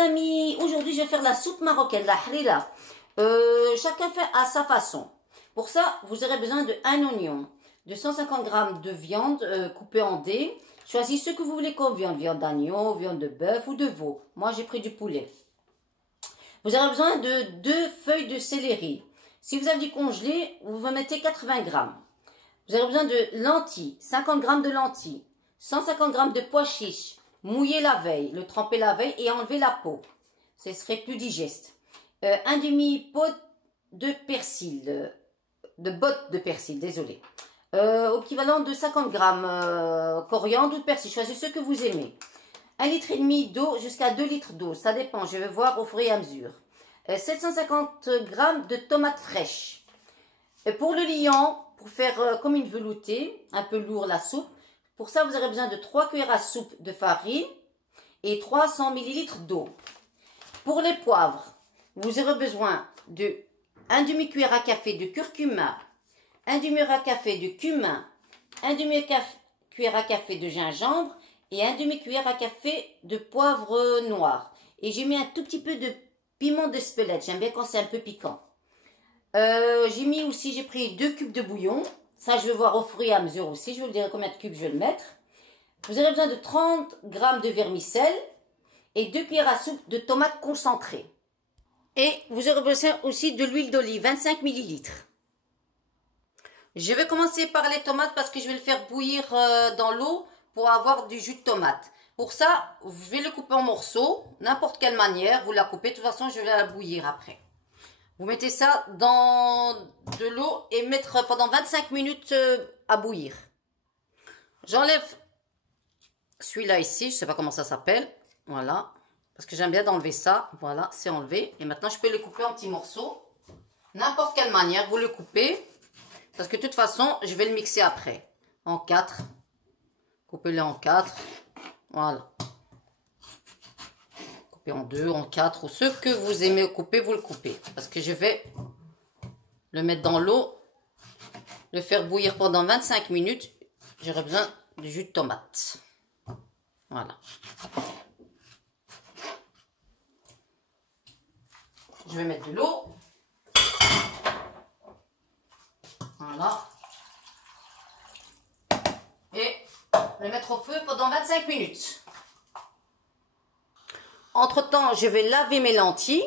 amis, aujourd'hui je vais faire la soupe marocaine, la harira. Chacun fait à sa façon. Pour ça, vous aurez besoin de un oignon, de 150 g de viande coupée en dés. Choisissez ce que vous voulez comme viande, viande d'agneau, viande de bœuf ou de veau. Moi j'ai pris du poulet. Vous aurez besoin de 2 feuilles de céleri. Si vous avez du congelé, vous en mettez 80 g. Vous aurez besoin de lentilles, 50 g de lentilles, 150 g de pois chiches, mouiller la veille, le tremper la veille et enlever la peau. Ce serait plus digeste. Un demi-pot de persil, de bottes de persil, désolé. Équivalent de 50 g coriandre ou de persil, choisissez ce que vous aimez. 1,5 litre d'eau jusqu'à 2 litres d'eau, ça dépend, je vais voir au fur et à mesure. 750 g de tomates fraîches. Pour le liant, pour faire comme une veloutée, un peu lourd la soupe, pour ça vous aurez besoin de 3 cuillères à soupe de farine et 300 ml d'eau. Pour les poivres, vous aurez besoin de 1 demi-cuillère à café de curcuma, 1 demi-cuillère à café de cumin, 1 demi-cuillère à café de gingembre et 1 demi-cuillère à café de poivre noir. Et j'ai mis un tout petit peu de piment d'Espelette, j'aime bien quand c'est un peu piquant. J'ai pris 2 cubes de bouillon. Ça, je vais voir au fur et à mesure aussi. Je vous dirai combien de cubes je vais le mettre. Vous aurez besoin de 30 g de vermicelle et 2 cuillères à soupe de tomates concentrées. Et vous aurez besoin aussi de l'huile d'olive, 25 ml. Je vais commencer par les tomates parce que je vais le faire bouillir dans l'eau pour avoir du jus de tomate. Pour ça, je vais le couper en morceaux, n'importe quelle manière. Vous la coupez, de toute façon, je vais la bouillir après. Vous mettez ça dans de l'eau et mettre pendant 25 minutes à bouillir. J'enlève celui-là ici, je ne sais pas comment ça s'appelle. Voilà, parce que j'aime bien d'enlever ça. Voilà, c'est enlevé. Et maintenant, je peux le couper en petits morceaux. N'importe quelle manière, vous le coupez. Parce que de toute façon, je vais le mixer après. En 4. Coupez-le en 4. Voilà. En 2, en 4 ou ce que vous aimez couper, vous le coupez. Parce que je vais le mettre dans l'eau, le faire bouillir pendant 25 minutes. J'aurai besoin de jus de tomate. Voilà. Je vais mettre de l'eau. Voilà. Et le mettre au feu pendant 25 minutes. Entre-temps, je vais laver mes lentilles.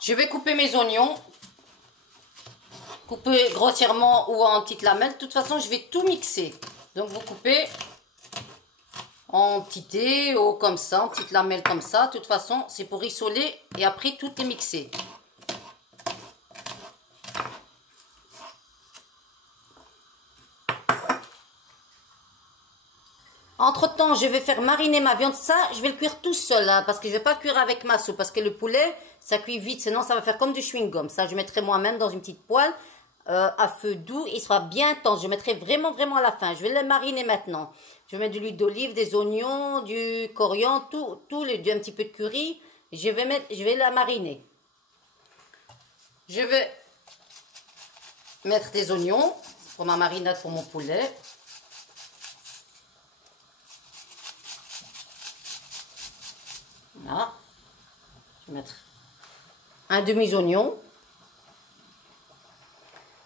Je vais couper mes oignons. Couper grossièrement ou en petites lamelles. De toute façon, je vais tout mixer. Donc, vous coupez en petits dés ou comme ça, en petites lamelles comme ça. De toute façon, c'est pour rissoler et après, tout est mixé. Entre-temps, je vais faire mariner ma viande. Ça, je vais le cuire tout seul, hein, parce que je ne vais pas cuire avec ma soupe. Parce que le poulet, ça cuit vite, sinon ça va faire comme du chewing-gum. Ça, je mettrai moi-même dans une petite poêle à feu doux. Il sera bien tendre. Je mettrai vraiment à la fin. Je vais le mariner maintenant. Je vais mettre de l'huile d'olive, des oignons, du coriandre, un petit peu de curry. Je vais la mariner. Je vais mettre des oignons pour ma marinade pour mon poulet. Voilà. Je vais mettre un demi-oignon.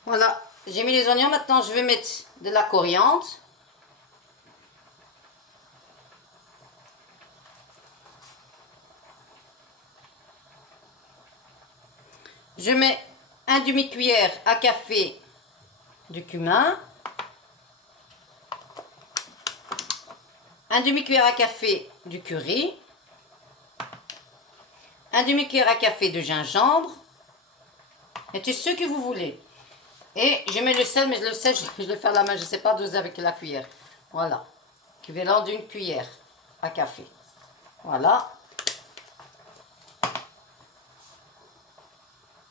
Voilà, j'ai mis les oignons. Maintenant, je vais mettre de la coriandre. Je mets un demi-cuillère à café de cumin. Un demi-cuillère à café du curry. Un demi-cuillère à café de gingembre. Mettez ce que vous voulez. Et je mets le sel, mais le sel, je le fais à la main, je ne sais pas doser avec la cuillère. Voilà. Équivalent d'une cuillère à café. Voilà.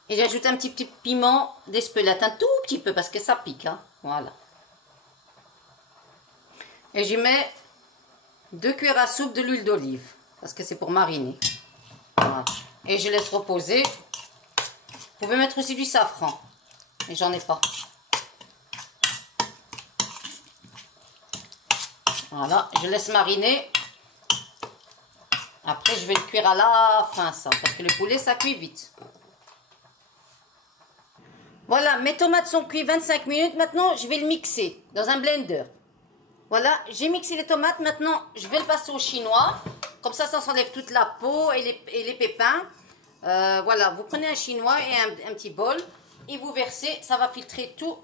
Et j'ajoute un petit piment d'Espelette, un tout petit peu, parce que ça pique. Hein. Voilà. Et je mets 2 cuillères à soupe de l'huile d'olive, parce que c'est pour mariner. Voilà. Et je laisse reposer. Vous pouvez mettre aussi du safran. Mais j'en ai pas. Voilà, je laisse mariner. Après, je vais le cuire à la fin, ça. Parce que le poulet, ça cuit vite. Voilà, mes tomates sont cuites 25 minutes. Maintenant, je vais le mixer dans un blender. Voilà, j'ai mixé les tomates. Maintenant, je vais le passer au chinois. Comme ça s'enlève toute la peau et les pépins. Voilà, vous prenez un chinois et un petit bol. Et vous versez, ça va filtrer tout.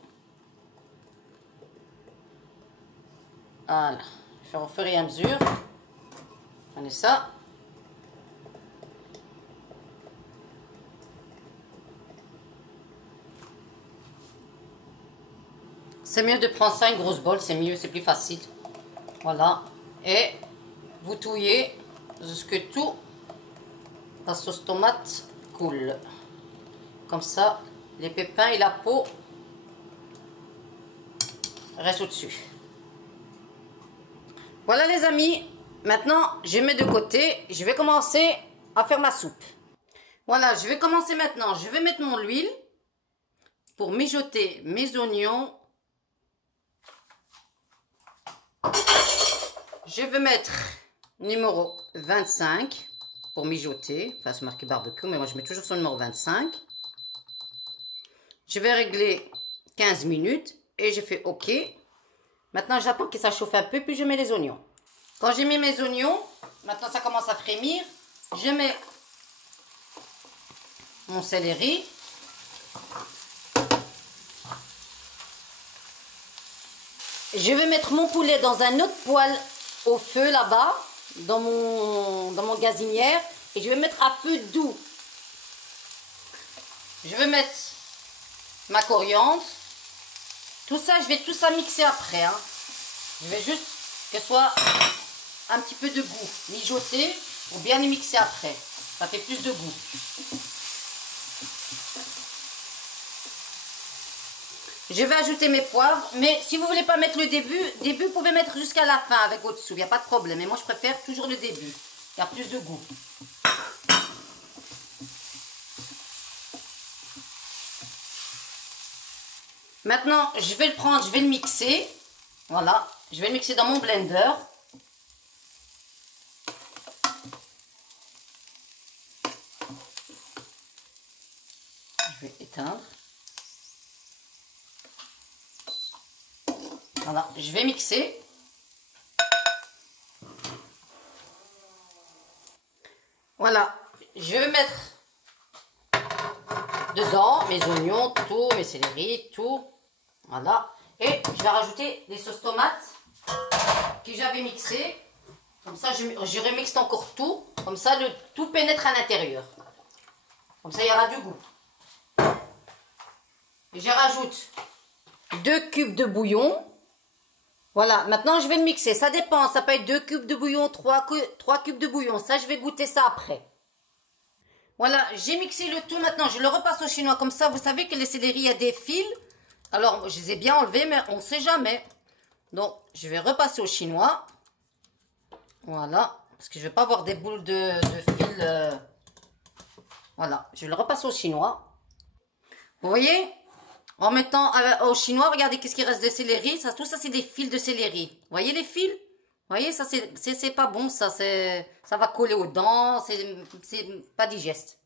Voilà, je vais faire au fur et à mesure. Prenez ça. C'est mieux de prendre ça, une grosse bol, c'est mieux, c'est plus facile. Voilà. Et vous touillez jusque tout la sauce tomate coule. Comme ça, les pépins et la peau restent au-dessus. Voilà les amis. Maintenant, je mets de côté. Je vais commencer à faire ma soupe. Voilà, je vais commencer maintenant. Je vais mettre mon huile pour mijoter mes oignons. Je vais mettre numéro 25 pour mijoter. Enfin, c'est marqué barbecue, mais moi je mets toujours sur le numéro 25. Je vais régler 15 minutes et je fais OK. Maintenant, j'attends que ça chauffe un peu, puis je mets les oignons. Quand j'ai mis mes oignons, maintenant ça commence à frémir. Je mets mon céleri. Je vais mettre mon poulet dans un autre poêle au feu là-bas, dans mon gazinière. Et je vais mettre à feu doux. Je vais mettre ma coriandre. Tout ça, je vais tout ça mixer après. Hein. Je vais juste que ce soit un petit peu de goût. Mijoter pour bien les mixer après. Ça fait plus de goût. Je vais ajouter mes poivres, mais si vous ne voulez pas mettre le début, vous pouvez mettre jusqu'à la fin avec votre soupe, il n'y a pas de problème. Mais moi, je préfère toujours le début, il y a plus de goût. Maintenant, je vais le prendre, je vais le mixer. Voilà, je vais le mixer dans mon blender. Je vais éteindre. Voilà, je vais mixer. Voilà, je vais mettre dedans mes oignons, tout, mes céleri, tout. Voilà. Et je vais rajouter des sauces tomates que j'avais mixées. Comme ça, je remixe encore tout. Comme ça, tout pénètre à l'intérieur. Comme ça, il y aura du goût. Et je rajoute 2 cubes de bouillon. Voilà, maintenant je vais le mixer. Ça dépend, ça peut être 2 cubes de bouillon, 3 cubes de bouillon. Ça, je vais goûter ça après. Voilà, j'ai mixé le tout. Maintenant, je le repasse au chinois. Comme ça, vous savez que les céleri, il y a des fils. Alors, je les ai bien enlevés, mais on ne sait jamais. Donc, je vais repasser au chinois. Voilà, parce que je ne vais pas avoir des boules de fil. Voilà, je vais le repasser au chinois. Vous voyez ? En mettant au chinois, regardez qu'est-ce qui reste de céleri. Ça, tout ça, c'est des fils de céleri. Vous voyez les fils? Vous voyez, ça, c'est pas bon. Ça va coller aux dents. C'est pas digeste.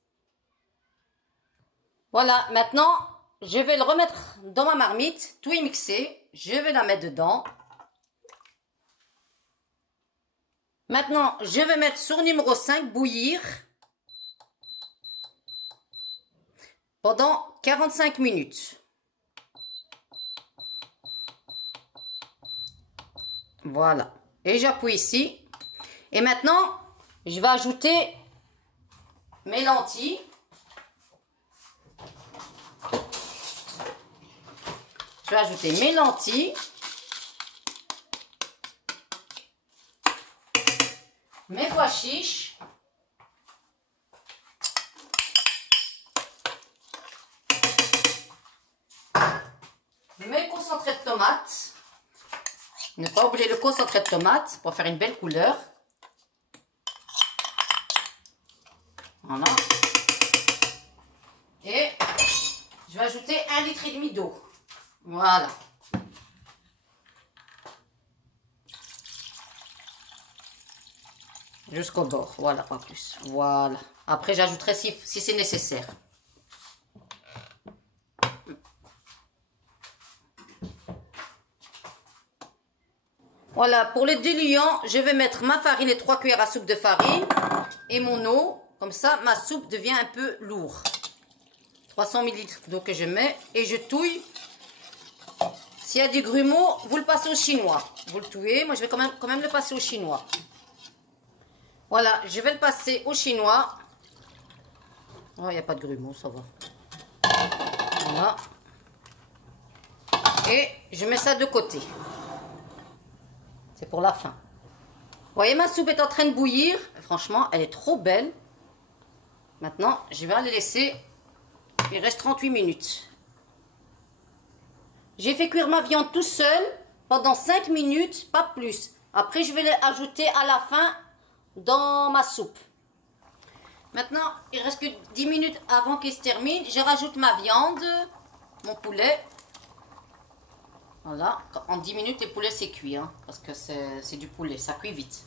Voilà, maintenant, je vais le remettre dans ma marmite. Tout est mixé. Je vais la mettre dedans. Maintenant, je vais mettre sur numéro 5 bouillir pendant 45 minutes. Voilà. Et j'appuie ici. Et maintenant, je vais ajouter mes lentilles. Je vais ajouter mes lentilles. Mes pois chiches. Mes concentrés de tomates. Ne pas oublier le concentré de tomate pour faire une belle couleur. Voilà. Et je vais ajouter 1,5 litre d'eau. Voilà. jusqu'au bord. Voilà, pas plus. Voilà. Après, j'ajouterai si c'est nécessaire. Voilà, pour le diluant, je vais mettre ma farine et 3 cuillères à soupe de farine et mon eau. Comme ça, ma soupe devient un peu lourde. 300 ml d'eau que je mets et je touille. S'il y a du grumeau, vous le passez au chinois. Vous le touillez. Moi, je vais quand même le passer au chinois. Voilà, je vais le passer au chinois. Oh, il n'y a pas de grumeau, ça va. Voilà. Et je mets ça de côté. C'est pour la fin. Vous voyez, ma soupe est en train de bouillir. Franchement, elle est trop belle. Maintenant, je vais la laisser. Il reste 38 minutes. J'ai fait cuire ma viande tout seul pendant 5 minutes, pas plus. Après, je vais l'ajouter à la fin dans ma soupe. Maintenant, il reste que 10 minutes avant qu'il se termine. Je rajoute ma viande, mon poulet. Voilà, en 10 minutes, le poulet c'est cuit, hein, parce que c'est du poulet, ça cuit vite.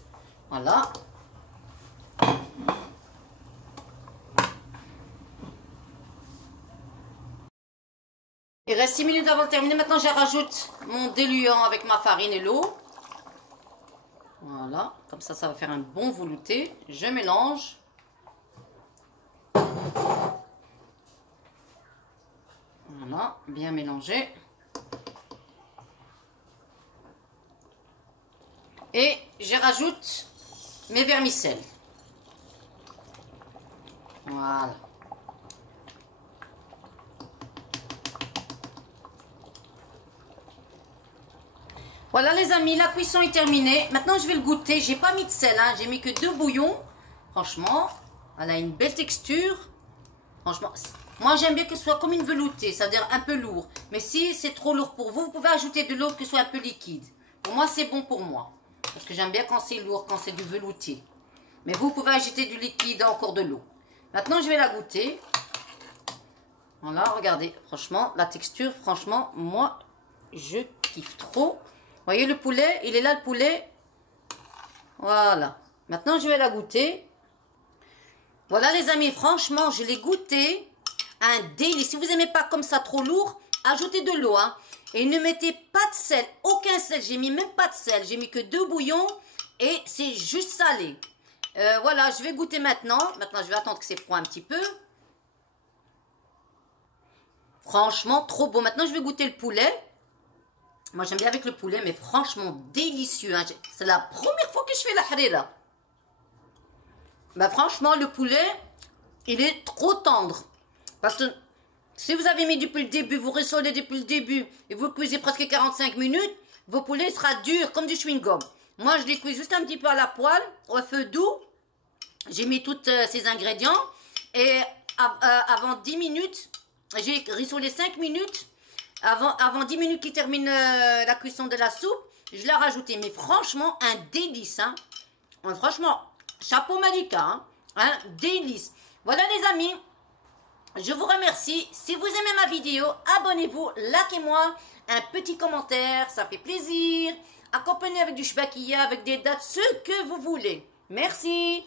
Voilà. Il reste 6 minutes avant de terminer. Maintenant, je rajoute mon diluant avec ma farine et l'eau. Voilà, comme ça va faire un bon velouté. Je mélange. Voilà, bien mélangé. Et je rajoute mes vermicelles. Voilà. Voilà les amis, la cuisson est terminée. Maintenant je vais le goûter. J'ai pas mis de sel, hein. J'ai mis que 2 bouillons. Franchement, elle a une belle texture. Franchement, moi j'aime bien que ce soit comme une veloutée, c'est-à-dire un peu lourd. Mais si c'est trop lourd pour vous, vous pouvez ajouter de l'eau que ce soit un peu liquide. Pour moi c'est bon pour moi. Parce que j'aime bien quand c'est lourd, quand c'est du velouté. Mais vous pouvez ajouter du liquide, encore de l'eau. Maintenant je vais la goûter. Voilà, regardez. Franchement, la texture, franchement, moi je kiffe trop. Vous voyez le poulet, il est là le poulet. Voilà. Maintenant, je vais la goûter. Voilà les amis, franchement, je l'ai goûté. Un délice. Si vous n'aimez pas comme ça trop lourd, ajoutez de l'eau. Hein. Et ne mettez pas de sel, aucun sel. J'ai mis même pas de sel. J'ai mis que 2 bouillons et c'est juste salé. Voilà, je vais goûter maintenant. Maintenant, je vais attendre que c'est froid un petit peu. Franchement, trop bon. Maintenant, je vais goûter le poulet. Moi, j'aime bien avec le poulet, mais franchement, délicieux. Hein. C'est la première fois que je fais la harira. Ben, franchement, le poulet, il est trop tendre. Parce que si vous avez mis depuis le début, vous rissolez depuis le début, et vous le cuisez presque 45 minutes, vos poulets sera dur comme du chewing-gum. Moi, je les cuis juste un petit peu à la poêle, au feu doux. J'ai mis tous ces ingrédients. Et avant 10 minutes, j'ai rissolé 5 minutes. Avant 10 minutes qui termine la cuisson de la soupe, je l'ai rajouté. Mais franchement, un délice. Hein. Franchement, chapeau Malika. Hein. Un délice. Voilà les amis. Je vous remercie. Si vous aimez ma vidéo, abonnez-vous, likez-moi. Un petit commentaire, ça fait plaisir. Accompagnez avec du shbakia, avec des dates, ce que vous voulez. Merci.